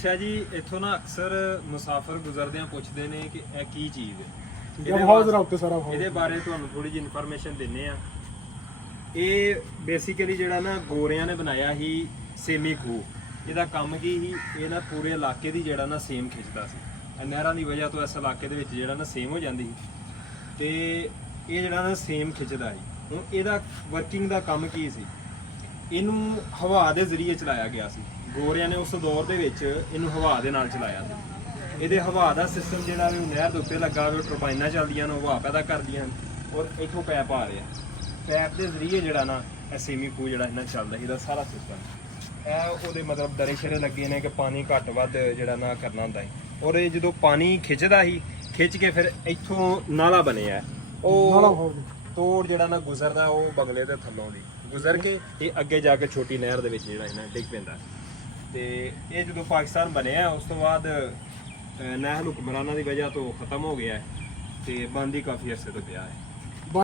ਅੱਛਾ ਜੀ, ਇੱਥੋਂ ਨਾ ਅਕਸਰ ਮੁਸਾਫਰ ਗੁਜ਼ਰਦਿਆਂ ਪੁੱਛਦੇ ਨੇ ਕਿ ਇਹ ਕੀ ਚੀਜ਼ ਹੈ। ਇਹਦੇ ਬਾਰੇ ਤੁਹਾਨੂੰ ਥੋੜੀ ਜਿਹੀ ਇਨਫੋਰਮੇਸ਼ਨ ਦਿੰਨੇ ਆ। ਇਹ ਬੇਸਿਕਲੀ ਜਿਹੜਾ ਨਾ ਗੋਰਿਆਂ ਨੇ ਬਣਾਇਆ ਸੀ ਸੇਮੀ ਖੂਹ। ਇਹਦਾ ਕੰਮ ਕੀ ਸੀ, ਇਹ ਨਾ ਪੂਰੇ ਇਲਾਕੇ ਦੀ ਜਿਹੜਾ ਨਾ ਸੇਮ ਖਿੱਚਦਾ ਸੀ। ਨਹਿਰਾਂ ਦੀ ਵਜ੍ਹਾ ਤੋਂ ਇਸ ਇਲਾਕੇ ਦੇ ਵਿੱਚ ਜਿਹੜਾ ਨਾ ਸੇਮ ਹੋ ਜਾਂਦੀ ਸੀ ਤੇ ਇਹ ਜਿਹੜਾ ਨਾ ਸੇਮ ਖਿੱਚਦਾ ਸੀ। ਹੁਣ ਇਹਦਾ ਵਰਕਿੰਗ ਦਾ ਕੰਮ ਕੀ ਸੀ, ਇਹਨੂੰ ਹਵਾ ਦੇ ਜ਼ਰੀਏ ਚਲਾਇਆ ਗਿਆ ਸੀ। ਗੋਰਿਆਂ ਨੇ ਉਸ ਦੌਰ ਦੇ ਵਿੱਚ ਇਹਨੂੰ ਹਵਾ ਦੇ ਨਾਲ ਚਲਾਇਆ ਸੀ। ਇਹਦੇ ਹਵਾ ਦਾ ਸਿਸਟਮ ਜਿਹੜਾ ਵੀ ਨਹਿਰ ਦੇ ਉੱਤੇ ਲੱਗਾ ਹੋਵੇ, ਟਰਬਾਈਨਾਂ ਚੱਲਦੀਆਂ ਨੇ, ਹਵਾ ਪੈਦਾ ਕਰਦੀਆਂ ਹਨ ਔਰ ਇੱਥੋਂ ਪੈਪ ਆ ਰਿਹਾ। ਪੈਪ ਦੇ ਜ਼ਰੀਏ ਜਿਹੜਾ ਨਾ ਇਹ ਸੇਮੀ ਖੂਹ ਜਿਹੜਾ ਇਹਨਾਂ ਚੱਲਦਾ ਇਹਦਾ ਸਾਰਾ ਸਿਸਟਮ। ਇਹ ਉਹਦੇ ਮਤਲਬ ਦਰੇ ਸ਼ਰੇ ਲੱਗੇ ਨੇ ਕਿ ਪਾਣੀ ਘੱਟ ਵੱਧ ਜਿਹੜਾ ਨਾ ਕਰਨਾ ਹੁੰਦਾ ਹੈ। ਔਰ ਇਹ ਜਦੋਂ ਪਾਣੀ ਖਿੱਚਦਾ ਸੀ, ਖਿੱਚ ਕੇ ਫਿਰ ਇੱਥੋਂ ਨਾਲਾ ਬਣਿਆ, ਉਹ ਤੋੜ ਜਿਹੜਾ ਨਾ ਗੁਜ਼ਰਦਾ ਉਹ ਬਗਲੇ ਦੇ ਥੱਲੋਂ ਦੀ ਗੁਜ਼ਰ ਕੇ ਇਹ ਅੱਗੇ ਜਾ ਕੇ ਛੋਟੀ ਨਹਿਰ ਦੇ ਵਿੱਚ ਜਿਹੜਾ ਇਹਨਾਂ ਡਿੱਗ ਪੈਂਦਾ। ਤੇ ਇਹ ਜਦੋਂ ਪਾਕਿਸਤਾਨ ਬਣਿਆ ਉਸ ਤੋਂ ਬਾਅਦ ਨਾਹਲ ਹੁਕਮਰਾਨਾਂ ਦੀ ਵਜ੍ਹਾ ਤੋਂ ਖਤਮ ਹੋ ਗਿਆ ਤੇ ਬੰਦ ਹੀ ਕਾਫੀ ਅਰਸੇ ਤੋਂ ਪਿਆ ਹੈ।